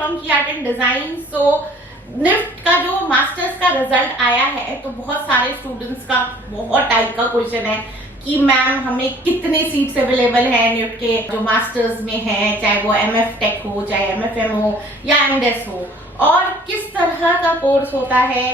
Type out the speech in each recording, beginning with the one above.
From की art and design. So NIFT का जो मास्टर्स का रिजल्ट आया है तो बहुत सारे स्टूडेंट्स का बहुत टाइप का क्वेश्चन है कि मैम हमें कितने सीट्स अवेलेबल है निफ्ट के जो मास्टर्स में है, चाहे वो एमएफ टेक हो, चाहे एमएफएम हो या एमडेस हो, और किस तरह का कोर्स होता है,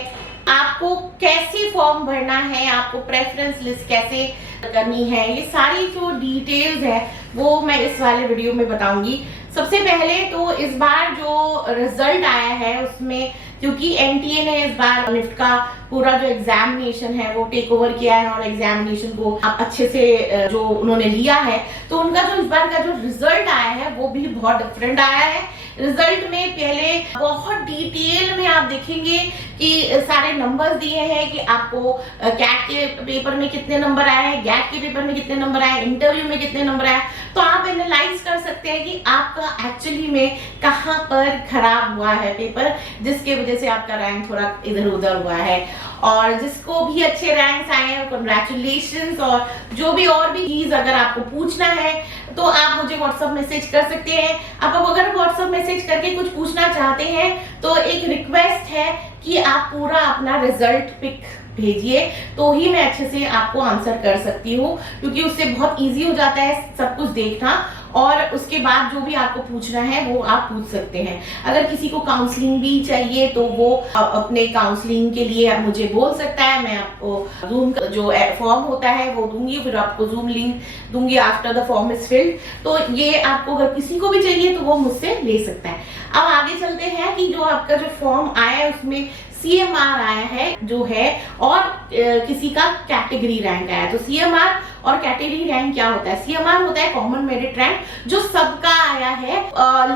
आपको कैसे फॉर्म भरना है, आपको प्रेफरेंस लिस्ट कैसे करनी है, ये सारी जो डिटेल्स है वो मैं इस वाले वीडियो में बताऊंगी। सबसे पहले तो इस बार जो रिजल्ट आया है उसमें, क्योंकि एनटीए ने इस बार निफ्ट का पूरा जो एग्जामिनेशन है वो टेक ओवर किया है और एग्जामिनेशन को अच्छे से जो उन्होंने लिया है, तो उनका जो इस बार का जो रिजल्ट आया है वो भी बहुत डिफरेंट आया है। रिजल्ट में पहले बहुत डिटेल में आप देखेंगे कि सारे नंबर्स दिए हैं कि आपको कैट के पेपर में कितने नंबर आए हैं, गैट के पेपर में कितने नंबर आए, इंटरव्यू में कितने नंबर आए, तो आप एनालाइज कर सकते हैं कि आपका एक्चुअली में कहाँ पर खराब हुआ है पेपर, जिसके वजह से आपका रैंक थोड़ा इधर उधर हुआ है। और जिसको भी अच्छे रैंक्स आए हैं कंग्रेचुलेशंस। और जो भी और भी चीज अगर आपको पूछना है तो आप मुझे व्हाट्सएप मैसेज कर सकते हैं। आप अगर व्हाट्सएप मैसेज करके कुछ पूछना चाहते हैं तो एक रिक्वेस्ट है कि आप पूरा अपना रिजल्ट पिक भेजिए, तो ही मैं अच्छे से आपको आंसर कर सकती हूँ, क्योंकि उससे बहुत इजी हो जाता है सब कुछ देखना, और उसके बाद जो भी आपको पूछना है वो आप पूछ सकते हैं। अगर किसी को काउंसलिंग भी चाहिए तो वो अपने काउंसलिंग के लिए मुझे बोल सकता है, मैं आपको जूम जो फॉर्म होता है वो दूंगी, फिर आपको जूम लिंक दूंगी after the form is filled. तो ये आपको अगर किसी को भी चाहिए तो वो मुझसे ले सकता है। अब आगे चलते हैं कि जो आपका जो फॉर्म आया है उसमें सीएमआर आया है जो है, और किसी का कैटेगरी रैंक आया है। तो सीएमआर और कैटेगरी रैंक क्या होता है? सीएमआर होता है कॉमन मेरिट रैंक जो सबका आया है,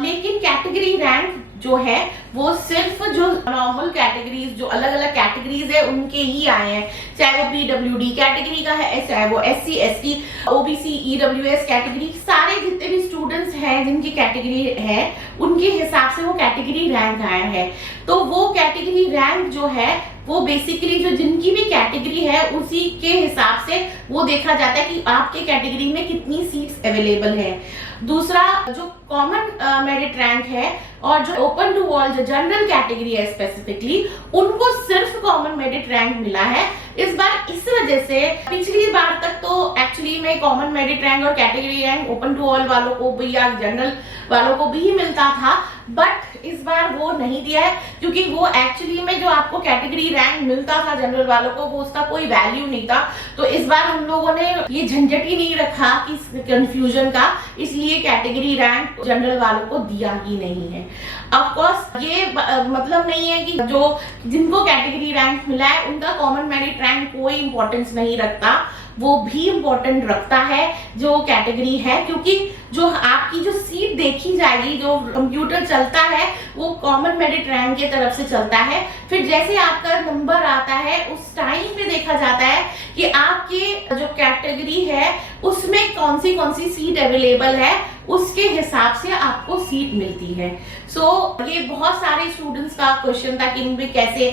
लेकिन कैटेगरी रैंक जो है वो सिर्फ जो नॉर्मल कैटेगरीज, जो अलग अलग कैटेगरीज है उनके ही आए हैं, चाहे वो पीडब्ल्यूडी कैटेगरी का है, चाहे वो SC ST OBC EWS category, सारे जितने भी स्टूडेंट्स हैं जिनकी कैटेगरी है उनके हिसाब से वो कैटेगरी रैंक आया है। तो वो कैटेगरी रैंक जो है वो बेसिकली जो जिनकी भी कैटेगरी है उसी के हिसाब से वो देखा जाता है कि आपके कैटेगरी में कितनी सीट्स अवेलेबल है। दूसरा जो कॉमन मेरिट रैंक है और जो ओपन टू ऑल जो जनरल कैटेगरी है स्पेसिफिकली, उनको सिर्फ कॉमन मेरिट रैंक मिला है इस बार। इस वजह से पिछली बार तक तो एक्चुअली में कॉमन मेरिट रैंक और category rank open to all वालों को भी या जनरल वालों को भी मिलता था, बट इस बार वो नहीं दिया है, क्योंकि वो एक्चुअली में जो आपको कैटेगरी रैंक मिलता था जनरल वालों को वो उसका कोई वैल्यू नहीं था। तो इस बार हम लोगों ने ये झंझट ही नहीं रखा कि कंफ्यूजन का, इसलिए कैटेगरी रैंक जनरल वालों को दिया ही नहीं है। ऑफ कोर्स ये मतलब नहीं है कि जो जिनको कैटेगरी रैंक मिला है उनका कॉमन मेरिट रैंक कोई इंपॉर्टेंस नहीं रखता, वो भी इंपॉर्टेंट रखता है जो कैटेगरी है, क्योंकि जो आपकी जो सीट देखी जाएगी, जो कंप्यूटर चलता है वो कॉमन मेरिट रैंक के तरफ से चलता है। फिर जैसे आपका नंबर आता है उस टाइम पे देखा जाता है कि आपके जो कैटेगरी है उसमें कौन सी सीट अवेलेबल है, उसके हिसाब से आपको सीट मिलती है। ये बहुत सारे स्टूडेंट्स का क्वेश्चन था कि इनमें कैसे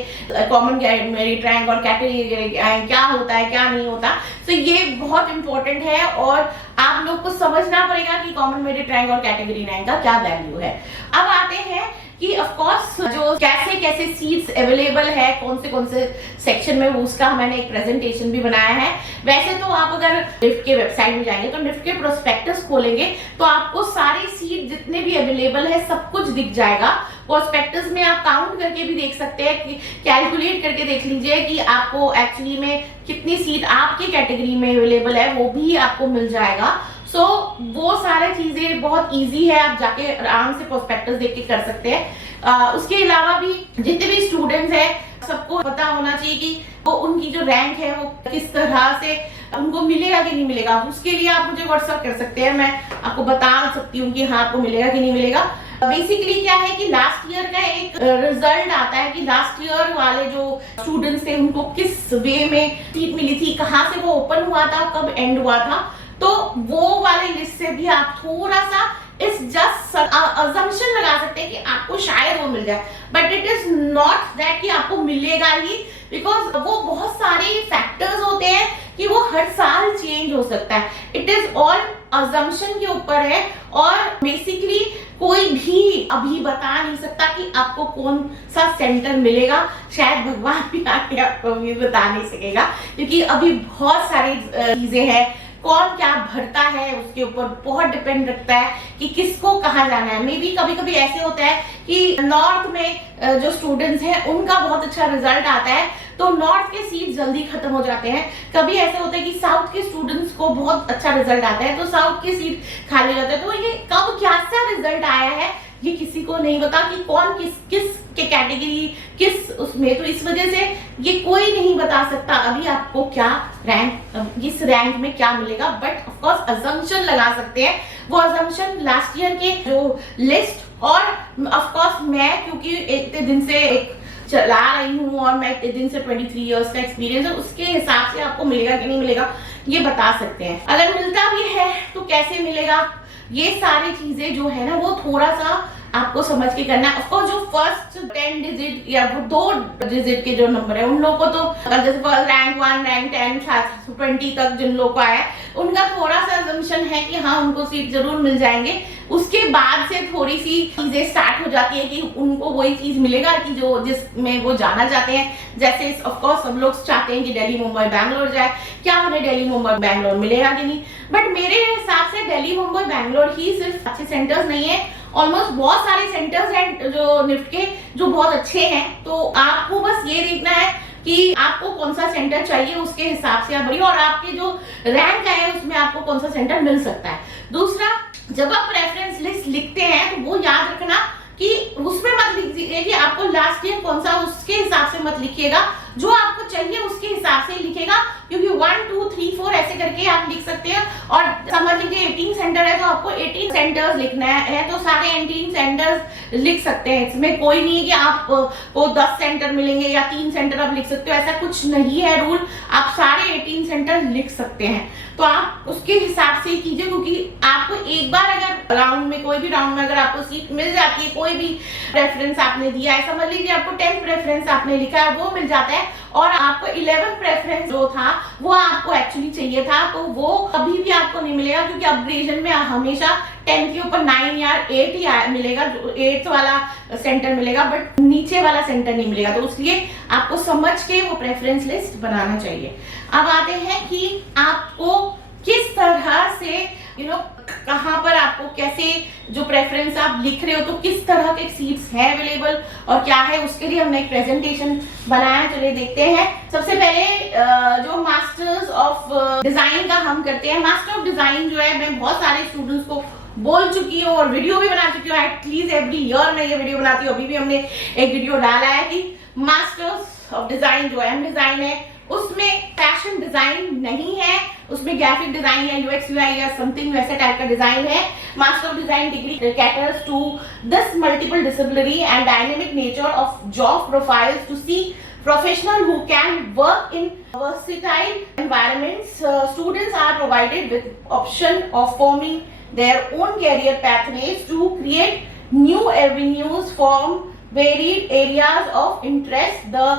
कॉमन मेरिट रैंक और कैटेगरी क्या होता है क्या नहीं होता। ये बहुत इंपॉर्टेंट है और आप लोग को समझना पड़ेगा कि कॉमन मेरिट रैंक और कैटेगरी रैंक का क्या वैल्यू है। अब आते हैं कि ऑफ कोर्स जो कैसे कैसे सीट्स अवेलेबल है कौन से सेक्शन में, उसका मैंने एक प्रेजेंटेशन भी बनाया है। वैसे तो आप अगर निफ्ट के वेबसाइट में जाएंगे तो निफ्ट के प्रोस्पेक्टस खोलेंगे तो आपको सारी सीट जितने भी अवेलेबल है सब कुछ दिख जाएगा। प्रोस्पेक्टस में आप काउंट करके भी देख सकते हैं, कि कैलकुलेट करके देख लीजिए कि आपको एक्चुअली में कितनी सीट आपके कैटेगरी में अवेलेबल है, वो भी आपको मिल जाएगा। वो सारी चीजें बहुत इजी है, आप जाके आराम से प्रोस्पेक्टस देख के कर सकते हैं। उसके अलावा भी जितने भी स्टूडेंट्स हैं सबको पता होना चाहिए कि वो उनकी जो रैंक है वो किस तरह से उनको मिलेगा कि नहीं मिलेगा। उसके लिए आप मुझे व्हाट्सएप कर सकते हैं, मैं आपको बता सकती हूँ कि हाँ आपको मिलेगा कि नहीं मिलेगा। बेसिकली क्या है कि लास्ट ईयर का एक रिजल्ट आता है कि लास्ट ईयर वाले जो स्टूडेंट्स थे उनको किस वे में सीट मिली थी, कहाँ से वो ओपन हुआ था, कब एंड हुआ था। तो वो वाले लिस्ट से भी आप थोड़ा सा इस जस्ट अजम्पशन लगा सकते हैं कि आपको शायद वो मिल जाए, but it is not that कि आपको मिलेगा ही, बिकॉज वो बहुत सारे फैक्टर्स होते हैं कि वो हर साल चेंज हो सकता है। इट इज ऑल अजम्पशन के ऊपर है और बेसिकली कोई भी अभी बता नहीं सकता कि आपको कौन सा सेंटर मिलेगा, शायद भगवान भी आके आपको भी बता नहीं सकेगा, क्योंकि अभी बहुत सारी चीजें हैं। कौन क्या भरता है उसके ऊपर बहुत डिपेंड रखता है कि किसको कहाँ जाना है। मे बी कभी कभी ऐसे होता है कि नॉर्थ में जो स्टूडेंट्स हैं उनका बहुत अच्छा रिजल्ट आता है तो नॉर्थ के सीट जल्दी खत्म हो जाते हैं। कभी ऐसे होता है कि साउथ के स्टूडेंट्स को बहुत अच्छा रिजल्ट आता है तो साउथ के सीट खाली हो जाते हैं। तो ये कब क्या सा रिजल्ट आया है ये किसी को नहीं पता कि कौन किस के कैटेगरी किस उसमें, तो इस वजह से ये कोई नहीं बता सकता अभी आपको क्या रैंक, इस रैंक में क्या मिलेगा। बट ऑफ कोर्स अजम्पशन लगा सकते हैं, वो अजम्पशन लास्ट ईयर के जो लिस्ट और ऑफ कोर्स मैं क्योंकि इतने दिन से चला रही हूँ और मैं इतने दिन से 23 इयर्स का एक्सपीरियंस है, उसके हिसाब से आपको मिलेगा कि नहीं मिलेगा ये बता सकते हैं। अगर मिलता भी है तो कैसे मिलेगा, ये सारी चीजें जो है ना वो थोड़ा सा आपको समझ के करना है। ऑफकोर्स जो फर्स्ट 10 डिजिट या वो 2 डिजिट के जो नंबर है उन लोगों को तो जैसे रैंक 1 रैंक 10 20 तक जिन लोगों को आया उनका थोड़ा सा असम्पशन है कि हाँ उनको सीट जरूर मिल जाएंगे। उसके बाद से थोड़ी सी चीजें स्टार्ट हो जाती है कि उनको वही चीज मिलेगा कि जो जिसमें वो जाना चाहते हैं। जैसे ऑफकोर्स सब लोग चाहते हैं कि दिल्ली मुंबई बैंगलोर जाए, क्या उन्हें दिल्ली मुंबई बैंगलोर मिलेगा कि नहीं, बट मेरे हिसाब से दिल्ली मुंबई बैंगलोर ही सिर्फ अच्छे सेंटर्स नहीं है, ऑलमोस्ट बहुत सारे सेंटर्स हैं जो निफ्ट के जो बहुत अच्छे हैं। तो आपको बस ये देखना है कि आपको कौन सा सेंटर चाहिए, उसके हिसाब से आप भरिए और आपके जो रैंक है उसमें आपको कौन सा सेंटर मिल सकता है। दूसरा, जब आप प्रेफरेंस लिस्ट लिखते हैं तो वो याद रखना कि उसमें मत लिख दीजिए कि आपको लास्ट ईयर कौन सा, उसके हिसाब से मत लिखिएगा, जो आपको चाहिए उसके हिसाब से लिखेगा, क्योंकि 1 2 3 4 ऐसे करके आप लिख सकते हैं। और समझ लीजिए 18 सेंटर है तो आपको 18 सेंटर्स लिखना है तो सारे 18 सेंटर्स लिख सकते हैं। इसमें कोई नहीं है कि आपको 10 सेंटर मिलेंगे या 3 सेंटर आप लिख सकते हो, ऐसा कुछ नहीं है रूल, आप सारे 18 सेंटर लिख सकते हैं। तो आप उसके हिसाब से कीजिए, क्योंकि आपको एक बार अगर राउंड में कोई भी राउंड में अगर आपको सीट मिल जाती है, कोई भी प्रेफरेंस आपने दिया है, समझ लीजिए आपको 10 प्रेफरेंस आपने लिखा है वो मिल जाता है और आपको 11 प्रेफरेंस जो था वो आपको एक्चुअली चाहिए था तो वो कभी भी आपको नहीं मिलेगा, क्योंकि अपग्रेडेशन में हमेशा 10 के ऊपर 9 या 8 ही मिलेगा, जो 8th वाला सेंटर मिलेगा बट नीचे वाला सेंटर नहीं मिलेगा। तो इसलिए आपको समझ के वो प्रेफरेंस लिस्ट बनाना चाहिए। अब आते हैं कि आपको किस तरह से कहां पर आपको कैसे जो प्रेफरेंस आप लिख रहे हो तो किस तरह के सीट्स हैं अवेलेबल और क्या है, उसके लिए हमने एक प्रेजेंटेशन बनाया, चलिए देखते हैं। सबसे पहले जो मास्टर्स ऑफ डिजाइन का हम करते हैं, मास्टर ऑफ डिजाइन जो है मैं बहुत सारे स्टूडेंट्स को बोल चुकी हूँ और वीडियो भी बना चुकी हूँ, एटलीस्ट एवरी ईयर मैं ये वीडियो बनाती हूँ। अभी भी हमने एक वीडियो डाला है कि मास्टर्स ऑफ डिजाइन जो है डिजाइन है उसमें फैशन डिजाइन नहीं है, उसमें ग्राफिक डिजाइन या यूएक्स यूआई या समथिंग वैसे टाइप का डिजाइन है। Master of design degree caters to this multiple disciplinary and dynamic nature of job profiles to see professional who can work in versatile environments. Students are provided with option of forming their own career pathways to create new avenues from varied areas of interest. The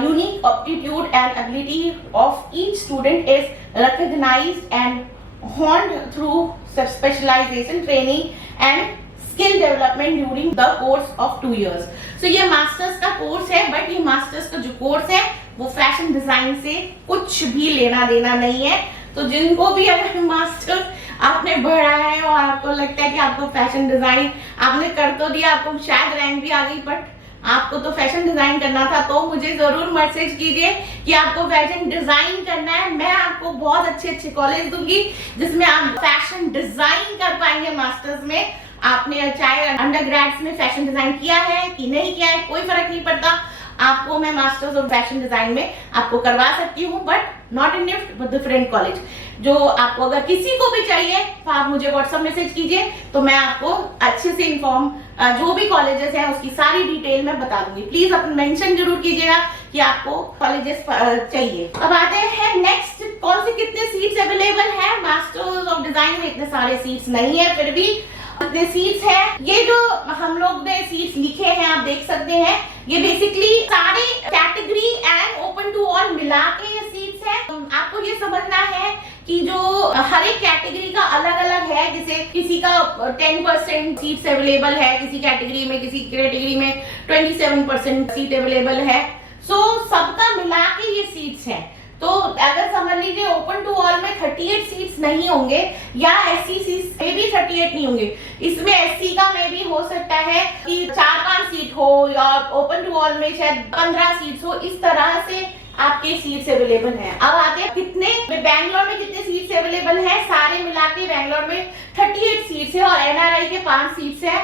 unique aptitude and ability of each student is recognized and honed through specialization training and skill development during the course of 2 years। सो ये masters का course है, but ये masters का जो course है वो fashion design से कुछ भी लेना देना नहीं है। तो जिनको भी अगर मास्टर्स आपने पढ़ा है और आपको लगता है कि आपको फैशन डिजाइन आपने कर तो दिया, आपको शायद रैंक भी आ गई, बट आपको तो फैशन डिजाइन करना था, तो मुझे जरूर मैसेज कीजिए कि आपको फैशन डिजाइन करना है। मैं आपको बहुत अच्छे अच्छे कॉलेज दूंगी जिसमें आप फैशन डिजाइन कर पाएंगे मास्टर्स में। आपने चाहे अंडरग्रेड्स में फैशन डिजाइन किया है कि नहीं किया है कोई फर्क नहीं पड़ता, आपको मैं मास्टर्स ऑफ फैशन डिजाइन में आपको करवा सकती हूँ, but not in NIFT but different college. जो आपको अगर किसी को भी चाहिए तो आप मुझे व्हाट्सएप मैसेज कीजिए, तो मैं आपको अच्छे से इन्फॉर्म जो भी कॉलेजेस हैं उसकी सारी डिटेल मैं बता दूंगी। प्लीज अपना मेंशन जरूर कीजिएगा कि आपको कॉलेजेस चाहिए। अब आते हैं नेक्स्ट, कौन से कितने सीट्स अवेलेबल है मास्टर्स ऑफ डिजाइन में। इतने सारे सीट्स नहीं है, फिर भी कितने सीट्स है। ये जो हम लोग ने सीट्स लिखे हैं आप देख सकते हैं, ये बेसिकली सारे category and open to all मिला के ये सीट्स है। आपको ये समझना है कि जो हर एक कैटेगरी का अलग अलग है, जैसे किसी का 10% सीट्स अवेलेबल है किसी कैटेगरी में, किसी कैटेगरी में 27% सीट अवेलेबल है। सो सबका मिला के ये सीट्स है। तो अगर समझ लीजिए ओपन टू ऑल में 38 सीट्स नहीं होंगे या एससी सीट्स में भी 38 नहीं होंगे, इसमें एससी का में भी हो सकता है कि 4-5 सीट हो या ओपन टू ऑल में शायद 15 सीट्स हो, इस तरह से आपके सीट्स अवेलेबल हैं। अब आते हैं कितने बैंगलोर में कितने सीट्स अवेलेबल हैं, सारे मिला के बैंगलोर में 38 सीट्स है और एनआरआई के 5 सीट्स है।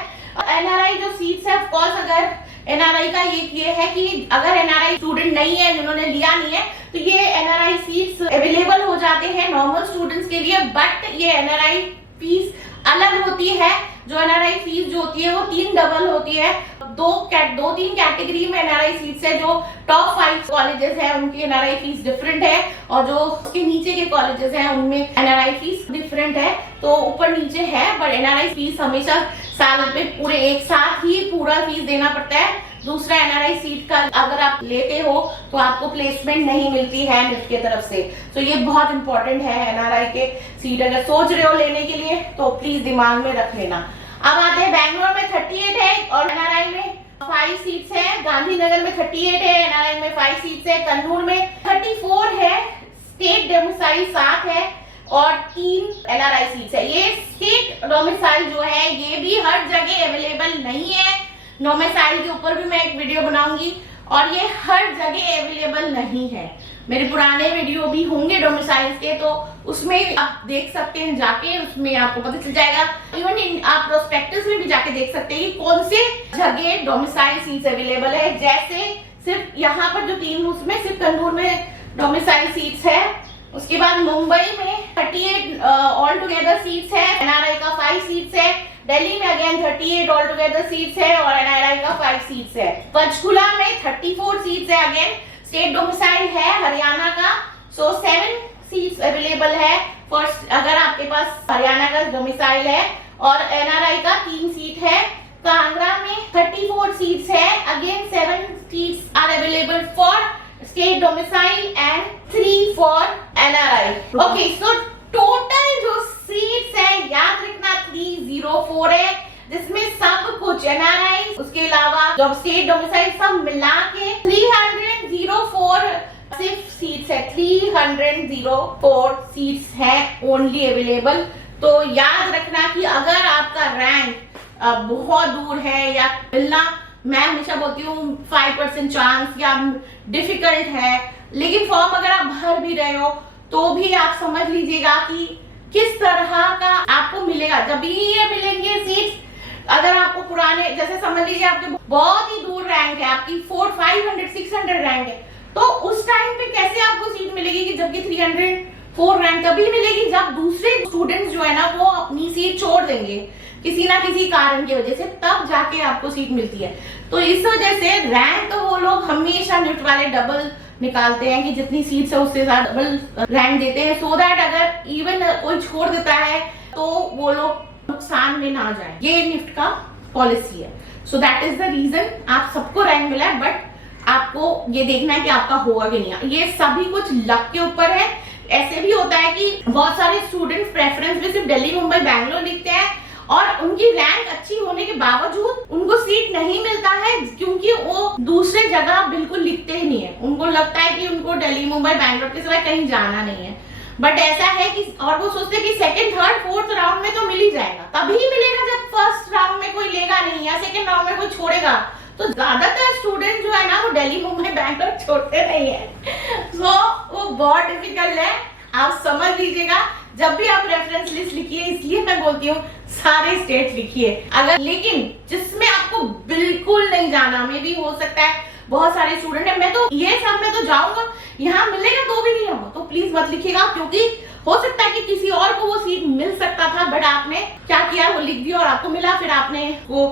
एनआरआई जो सीट्स है ऑफ कोर्स, अगर एनआरआई का ये है कि अगर एनआरआई स्टूडेंट नहीं है, जिन्होंने लिया नहीं है, तो ये एनआरआई सीट्स अवेलेबल हो जाते हैं नॉर्मल स्टूडेंट्स के लिए। बट ये एनआरआई फीस अलग होती है। जो एनआरआई फीस जो होती है वो 3 डबल होती है। 2-3 कैटेगरी में एनआरआई सीट्स है। जो टॉप 5 कॉलेजेस हैं उनकी एनआरआई फीस डिफरेंट है और जो उसके नीचे के कॉलेजेस हैं उनमें एनआरआई फीस डिफरेंट है। तो ऊपर नीचे है, बट एनआरआई फीस हमेशा साल पे पूरे एक साथ ही पूरा फीस देना पड़ता है। दूसरा एनआरआई सीट का अगर आप लेते हो तो आपको प्लेसमेंट नहीं मिलती है निफ्ट की तरफ से। तो ये बहुत इंपॉर्टेंट है एनआरआई के सीट अगर सोच रहे हो लेने के लिए तो प्लीज दिमाग में रख लेना। अब आते हैं बैंगलोर में 38 है और एनआरआई में 5 सीट्स है। गांधीनगर में 38 है, एनआरआई में 5 सीट्स है। कन्नूर में 34 है, स्टेट डोमिसाइल 7 है और 3 एनआरआई सीट्स है। ये स्टेट डोमिसाइल जो है ये भी हर जगह अवेलेबल नहीं है। डोमिसाइल के ऊपर भी मैं एक वीडियो बनाऊंगी और ये हर जगह अवेलेबल नहीं है। मेरे पुराने वीडियो भी होंगे डोमिसाइल्स के, तो उसमें आप देख सकते हैं जाके, उसमें आपको पता चल जाएगा। इवन आप प्रोस्पेक्टस में भी जाके देख सकते हैं कि कौन से जगह डोमिसाइल सीट्स अवेलेबल है। जैसे सिर्फ यहाँ पर जो 3 उसमें सिर्फ कन्नूर में डोमिसाइल सीट्स है। उसके बाद मुंबई में 38 ऑल टुगेदर सीट्स है, एनआरआई का 5 सीट्स है। दिल्ली में अगेन 38 ऑल टुगेदर सीट्स है और एनआरआई का 5 सीट्स है। पंचकुला में 34 सीट्स है, अगेन स्टेट डोमिसाइल है हरियाणा का। सो 7 सीट्स अवेलेबल है फर्स्ट अगर आपके पास हरियाणा का डोमिसाइल है और एनआरआई का 3 सीट है। कांगड़ा में 34 सीट्स है, again 7 seats are available for state domicile and 3 for NRI. Okay, so total जो सीट्स है याद रखना 304 है, जिसमें सब कुछ एनआरआई उसके अलावा जो स्टेट डोमिसाइल सब मिला के 304 सिर्फ सीट्स है। 304 सीट्स है ओनली अवेलेबल। तो याद रखना कि अगर आपका रैंक बहुत दूर है या मिलना, मैं हमेशा बोलती हूँ 5% चांस या डिफिकल्ट है, लेकिन फॉर्म अगर आप भर भी रहे हो तो भी आप समझ लीजिएगा कि किस तरह का आपको मिलेगा। जब भी ये मिलेंगे सीट्स, अगर आपको पुराने जैसे समझ लीजिए आपके बहुत ही दूर रैंक है, आपकी 400-500-600 रैंक है, तो उस टाइम पे कैसे आपको सीट मिलेगी कि जबकि 304 रैंक तभी मिलेगी जब दूसरे स्टूडेंट्स जो है ना वो अपनी सीट छोड़ देंगे किसी ना किसी कारण की वजह से, तब जाके आपको सीट मिलती है। तो इस वजह से रैंक तो वो लोग हमेशा निफ्ट वाले डबल निकालते हैं कि जितनी सीट्स है उससे ज्यादा डबल रैंक देते हैं, सो दैट अगर इवन कोई छोड़ देता है तो वो लोग नुकसान में ना जाए। ये निफ्ट का पॉलिसी है। So that is the reason आप सबको रैंक मिला है, बट आपको ये देखना है कि आपका होगा कि नहीं। ये सभी कुछ लक के ऊपर है। ऐसे भी होता है कि बहुत सारे स्टूडेंट प्रेफरेंस में सिर्फ दिल्ली, मुंबई, बैंगलोर लिखते हैं और उनकी रैंक अच्छी होने के बावजूद उनको सीट नहीं मिलता है, क्योंकि वो दूसरे जगह बिल्कुल लिखते ही नहीं है। उनको लगता है कि उनको दिल्ली, मुंबई, बैंगलोर के सिवाय कहीं जाना नहीं है। बट ऐसा है कि और वो सोचते हैं कि सेकंड, थर्ड, फोर्थ राउंड में तो मिल ही जाएगा, तभी मिलेगा जब फर्स्ट राउंड में कोई लेगा नहीं या सेकंड राउंड में कोई छोड़ेगा। तो ज्यादातर स्टूडेंट जो है ना वो दिल्ली, मुंबई, बैंगलोर छोड़ते नहीं है। सो वो बहुत डिफिकल्ट है, आप समझ लीजिएगा। जब भी आप रेफरेंस लिस्ट लिखिए, इसलिए मैं बोलती हूँ सारे स्टेट लिखिए। अगर लेकिन जिसमें आपको बिल्कुल नहीं जाना, में भी हो सकता है बहुत सारे स्टूडेंट है, मैं तो ये सब में तो जाऊंगा, यहाँ मिलेगा तो भी नहीं होगा, तो प्लीज मत लिखिएगा, क्योंकि हो सकता है कि किसी और को वो सीट मिल सकता था, बट आपने क्या किया, वो लिख दिया और आपको मिला, फिर आपने वो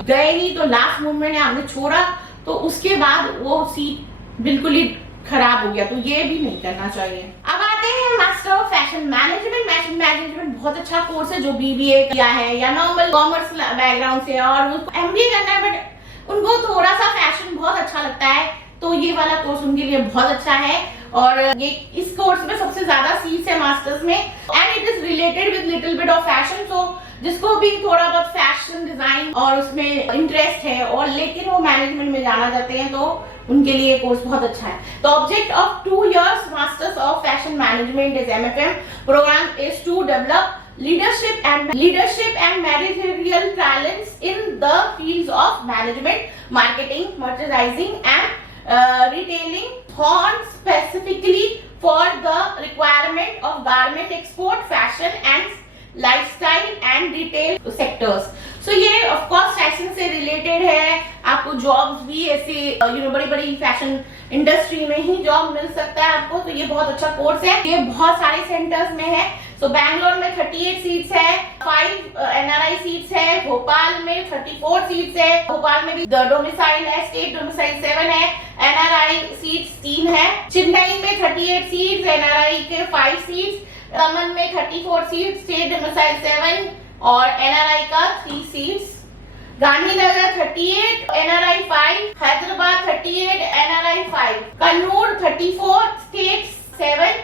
गए नहीं, तो लास्ट मोमेंट में आपने छोड़ा, तो उसके बाद वो सीट बिल्कुल ही खराब हो गया। तो ये भी नहीं करना चाहिए। अब आते हैं master of fashion management. Fashion management बहुत अच्छा कोर्स है, जो बीबीए किया है या नॉर्मल कॉमर्स बैकग्राउंड से और उनको एमबीए करना है, बट उनको थोड़ा सा फैशन बहुत अच्छा लगता है, तो ये वाला कोर्स उनके लिए बहुत अच्छा है। और ये इस कोर्स में सबसे ज्यादा सीट्स है मास्टर्स में, and it is related with little bit of fashion. So जिसको भी थोड़ा बहुत फैशन डिजाइन और उसमें इंटरेस्ट है और लेकिन वो मैनेजमेंट में जाना चाहते हैं तो उनके लिए कोर्स बहुत अच्छा है। The object of 2 years masters of fashion management is MFM program is to develop leadership and managerial talents in the fields of management, marketing, merchandising and retailing, honed specifically for the requirement of garment export, fashion and lifestyle and retail sectors. So ये of course fashion से related है, आपको jobs भी ऐसे बड़ी बड़ी fashion industry में ही job मिल सकता है आपको, तो ये बहुत अच्छा कोर्स है। ये बहुत सारे सेंटर्स में है। तो बैंगलोर में 38 सीट्स है, 5 NRI सीट्स है, भोपाल में 34 सीट्स है, भोपाल में भी डोमिसाइल है, स्टेट डोमिसाइल 7 है, NRI सीट्स 3 है, चेन्नई में 38 सीट्स, NRI के 5 सीट्स, दमन में 34 सीट्स, स्टेट डोमिसाइल 7 और NRI का 3 seats, Gandhinagar 38, NRI 5, Hyderabad 38, NRI 5, Kannur 34, state 7,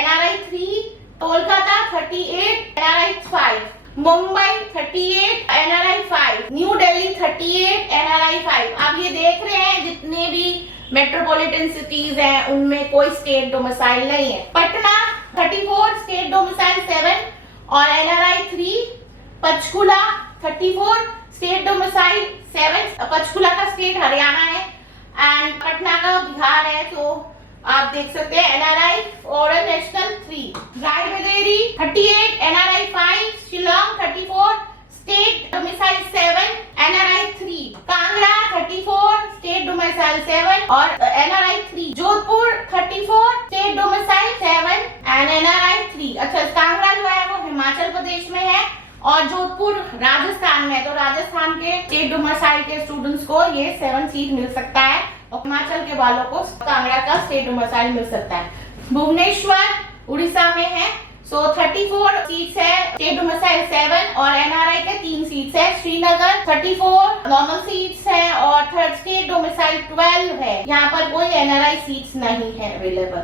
NRI 3, Kolkata 38, NRI 5, Mumbai 38, NRI 5, new Delhi 38, NRI 5। आप ये देख रहे हैं जितने भी मेट्रोपॉलिटन सिटीज हैं उनमें कोई स्टेट डोमिसाइल नहीं है। पटना 34, स्टेट डोमिसाइल 7 और NRI 3, Panchkula 34, state domicile 7, Panchkula का स्टेट हरियाणा है एंड पटना का बिहार है, तो आप देख सकते हैं NRI और national 3, Raebareli 38, NRI 5, Shillong 34, state domicile 7, NRI 3, Kangra 34, state domicile 7 और NRI 3, Jodhpur 34, state domicile 7 and NRI 3। अच्छा, कांगड़ा जो है वो हिमाचल प्रदेश में है और जोधपुर राजस्थान में है, तो राजस्थान के स्टेट डोमिसाइल के स्टूडेंट्स को ये 7 सीट मिल सकता है और हिमाचल के वालों को कांगड़ा का स्टेट डोमिसाइल मिल सकता है। भुवनेश्वर उड़ीसा में है, सो 34 सीट्स है, स्टेट डोमिसाइल 7 और NRI के 3 सीट्स है। श्रीनगर 34 नॉर्मल सीट्स है और थर्ड स्टेट डोमिसाइल 12 है, यहाँ पर कोई NRI सीट्स नहीं है available.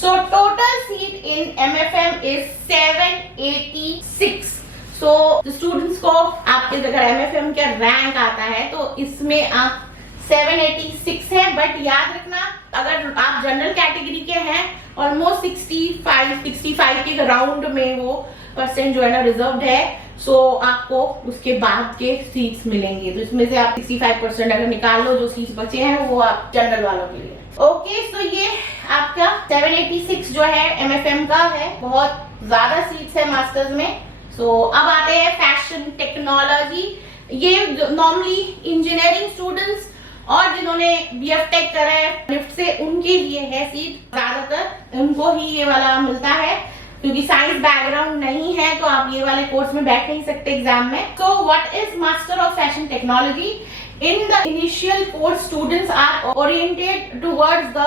So total seat in MFM is 786। So students को आपके अगर MFM का रैंक आता है तो इसमें आप 786 है, बट याद रखना अगर आप जनरल कैटेगरी के हैं ऑलमोस्ट 65 के राउंड में वो परसेंट जो है ना रिजर्व्ड है, सो आपको उसके बाद के सीट्स मिलेंगे, तो इसमें से आप 65% अगर निकाल लो, जो सीट्स बचे हैं वो आप जनरल वालों के लिए। ओके, सो ये आपका 786 जो है MFM का है, बहुत ज्यादा सीट्स है मास्टर्स में। सो अब आते हैं फैशन टेक्नोलॉजी। ये नॉर्मली इंजीनियरिंग स्टूडेंट्स और जिन्होंने BF.Tech करा है लिफ्ट से, उनके लिए है सीट, ज्यादातर उनको ही ये वाला मिलता है, क्योंकि साइंस बैकग्राउंड नहीं है तो आप ये वाले कोर्स में बैठ नहीं सकते एग्जाम में। So what is master of fashion technology? In the initial course, students are oriented towards the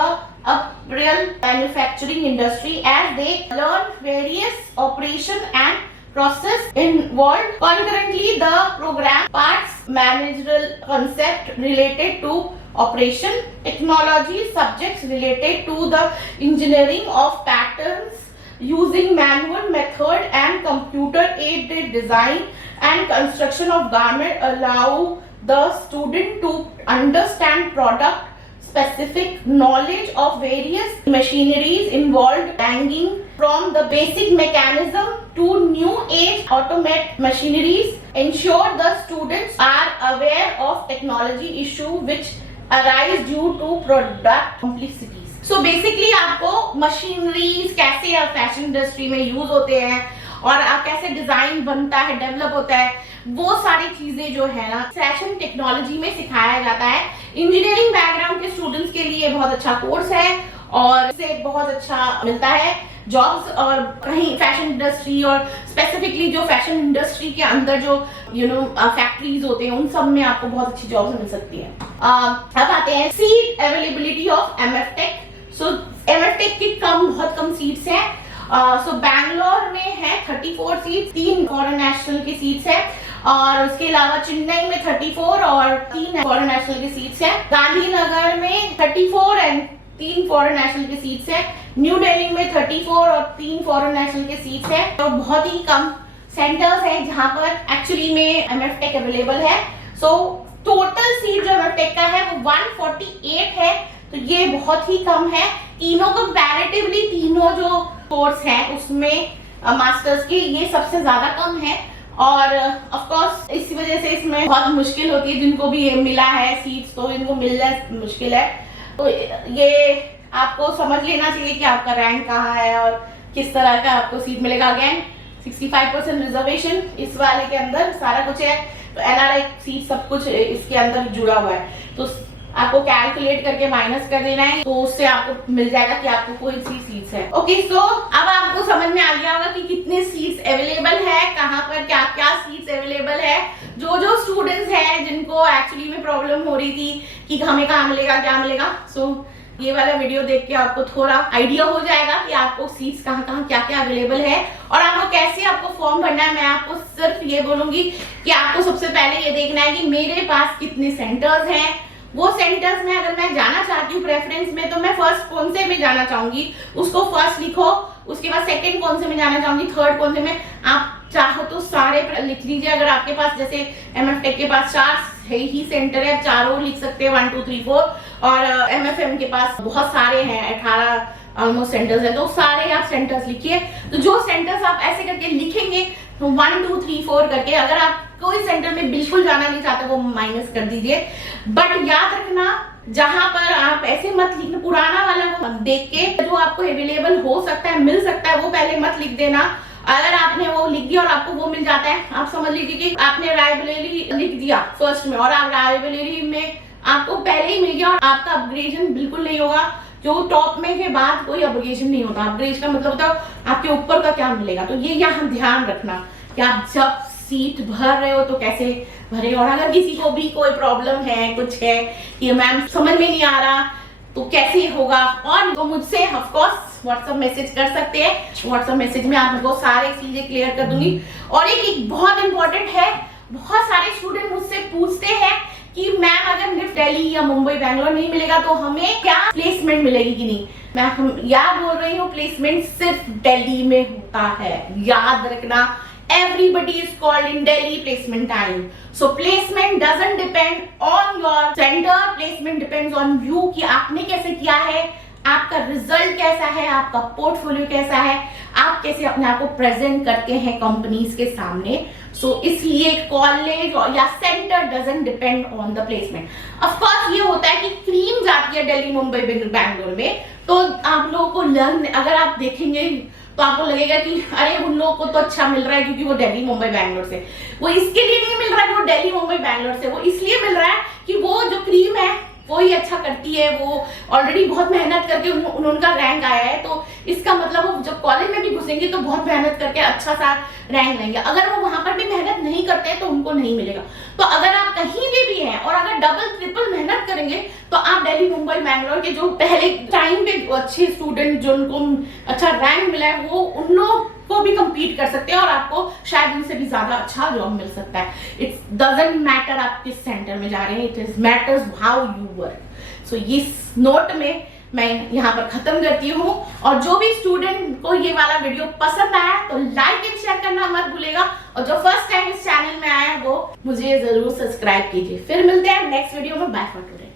apparel manufacturing industry as they learn various operation and process involved. Concurrently, the program parts managerial concept related to operation, technology subjects related to the engineering of patterns using manual method and computer aided design and construction of garment allow the student to understand product specific knowledge of various machineries involved, ranging from the basic mechanism to new age automated machineries. Ensure the students are aware of technology issue which arise due to product complexities. So basically आपको machineries कैसे fashion industry में use होते हैं और कैसे design बनता है, develop होता है, वो सारी चीजें जो है ना फैशन टेक्नोलॉजी में सिखाया जाता है। इंजीनियरिंग बैकग्राउंड के स्टूडेंट्स के लिए बहुत अच्छा कोर्स है और इससे बहुत अच्छा मिलता है जॉब्स, और कहीं फैशन इंडस्ट्री और स्पेसिफिकली जो फैशन इंडस्ट्री के अंदर जो फैक्ट्रीज होते हैं उन सब में आपको बहुत अच्छी जॉब्स मिल सकती है। अब आते हैं seat availability of MF.Tech। So MF.Tech की बहुत कम सीट्स हैं। सो बैंगलोर में है 34 सीट, 3 फॉरेन नेशनल की सीट्स है और उसके अलावा चेन्नई में 34 और 3 फॉरेन नेशनल की सीट्स है। गांधीनगर में 34 एंड 3 फॉरेन नेशनल की सीट्स है, न्यू दिल्ली में 34 और 3 फॉरेन नेशनल की सीट्स है। तो बहुत ही कम सेंटर्स है जहां पर एक्चुअली में एमएफ टेक अवेलेबल है। सो टोटल सीट जो एमएफ टेक का है वो 148 है, तो ये बहुत ही कम है। तीनों कंपैरेटिवली तीनों जो कोर्स है उसमें मास्टर्स की ये सबसे ज्यादा कम है, और ऑफ कोर्स इसी वजह से इसमें बहुत मुश्किल होती है। जिनको भी ये मिला है सीट्स तो इनको मिलना मुश्किल है। तो ये आपको समझ लेना चाहिए कि आपका रैंक कहाँ है और किस तरह का आपको सीट मिलेगा। अगेन 65% रिजर्वेशन इस वाले के अंदर सारा कुछ है, तो एनआरआई सीट सब कुछ इसके अंदर जुड़ा हुआ है। तो आपको कैलकुलेट करके माइनस कर देना है, तो उससे आपको मिल जाएगा कि आपको कोई सी सीट्स है। ओके, सो अब आपको समझ में आ गया होगा कि कितने सीट्स अवेलेबल है, कहाँ पर क्या क्या सीट्स अवेलेबल है। जो स्टूडेंट्स हैं जिनको एक्चुअली में प्रॉब्लम हो रही थी कि हमें कहाँ मिलेगा क्या मिलेगा, सो ये वाला वीडियो देख के आपको थोड़ा आइडिया हो जाएगा कि आपको सीट्स कहाँ कहाँ क्या क्या अवेलेबल है और आपको कैसे आपको फॉर्म भरना है। मैं आपको सिर्फ ये बोलूंगी कि आपको सबसे पहले ये देखना है कि मेरे पास कितने सेंटर्स हैं। वो सेंटर्स में अगर मैं जाना चाहती हूँ प्रेफरेंस में, तो मैं फर्स्ट कौन से में जाना चाहूंगी उसको फर्स्ट लिखो, उसके बाद सेकंड कौन से में जाना चाहूंगी, थर्ड कौन से में, आप चाहो तो सारे लिख लीजिए। अगर आपके पास जैसे एमएफ टेक के पास 4 ही सेंटर है, चारों लिख सकते हैं 1 2 3 4, और एमएफएम के पास बहुत सारे हैं, 18 ऑलमोस्ट सेंटर्स है, तो सारे आप सेंटर्स लिखिए। तो जो सेंटर्स आप ऐसे करके लिखेंगे तो 1 2 3 4 करके, अगर आप कोई सेंटर में बिल्कुल जाना नहीं चाहते वो माइनस कर दीजिए। बट याद रखना जहां पर आप ऐसे मत लिखना, पुराना वाला वो देख के जो आपको अवेलेबल हो सकता है मिल सकता है वो पहले मत लिख देना। अगर आपने वो लिख दिया और आपको वो मिल जाता है, आप समझ लीजिए कि आपने रायबरेली लिख दिया फर्स्ट में और आप रायबरेली में आपको पहले ही मिल गया और आपका अपग्रेडेशन बिल्कुल नहीं होगा। जो टॉप में के बाद कोई अपग्रेडेशन नहीं होता, अपग्रेडेशन का मतलब होता है आपके ऊपर का क्या मिलेगा। तो ये यहाँ ध्यान रखना कि आप जब सीट भर रहे हो तो कैसे भरे, और अगर किसी को भी कोई प्रॉब्लम है, कुछ है कि मैम समझ में नहीं आ रहा तो कैसे होगा, और तो मुझसे ऑफ कोर्स व्हाट्सएप मैसेज कर सकते हैं। व्हाट्सएप मैसेज में आपको सारे चीजें क्लियर कर दूंगी। और एक बहुत इंपॉर्टेंट है, बहुत सारे स्टूडेंट मुझसे पूछते हैं कि मैम अगर निफ्ट दिल्ली या मुंबई बैंगलोर नहीं मिलेगा तो हमें क्या प्लेसमेंट मिलेगी कि नहीं। मैं हम याद बोल रही हूँ, प्लेसमेंट सिर्फ दिल्ली में होता है, याद रखना। Everybody is called in Delhi placement time. So placement doesn't depend on your center. Placement depends on you कि आपने कैसे किया है, आपका रिजल्ट कैसा है, आपका पोर्टफोलियो कैसा है, आप कैसे अपने आप को प्रेजेंट करते हैं कंपनीज के सामने। सो इसलिए कॉलेज या centre doesn't depend on the placement. Of course ये होता है कि क्रीम जाती है दिल्ली मुंबई बैंगलोर में, तो आप लोगों को लर्न, अगर आप देखेंगे तो आपको लगेगा कि अरे उन लोगों को तो अच्छा मिल रहा है क्योंकि वो दिल्ली मुंबई बैंगलोर से। वो इसके लिए नहीं मिल रहा है वो दिल्ली मुंबई बैंगलोर से, वो इसलिए मिल रहा है कि वो जो क्रीम है वो ही अच्छा करती है, वो ऑलरेडी बहुत मेहनत करके उनका रैंक आया है। तो इसका मतलब वो जब कॉलेज में भी घुसेंगे तो बहुत मेहनत करके अच्छा सा रैंक लेंगे। अगर वो वहां पर भी मेहनत नहीं करते हैं तो उनको नहीं मिलेगा। तो अगर आप कहीं भी हैं और अगर डबल ट्रिपल मेहनत करेंगे तो आप दिल्ली मुंबई बैंगलोर के जो पहले टाइम पे अच्छे स्टूडेंट जो उनको अच्छा रैंक मिला है वो उन लोग को भी compete कर सकते हैं और आपको शायद उनसे भी ज्यादा अच्छा जॉब मिल सकता है। इट्स डजंट मैटर आप किस सेंटर में जा रहे हैं, it is matters how you work. So इस नोट में मैं यहाँ पर खत्म करती हूँ, और जो भी स्टूडेंट को ये वाला वीडियो पसंद आया तो लाइक एंड शेयर करना मत भूलेगा, और जो फर्स्ट टाइम इस चैनल में आया है वो मुझे जरूर सब्सक्राइब कीजिए। फिर मिलते हैं नेक्स्ट वीडियो में। Bye for today.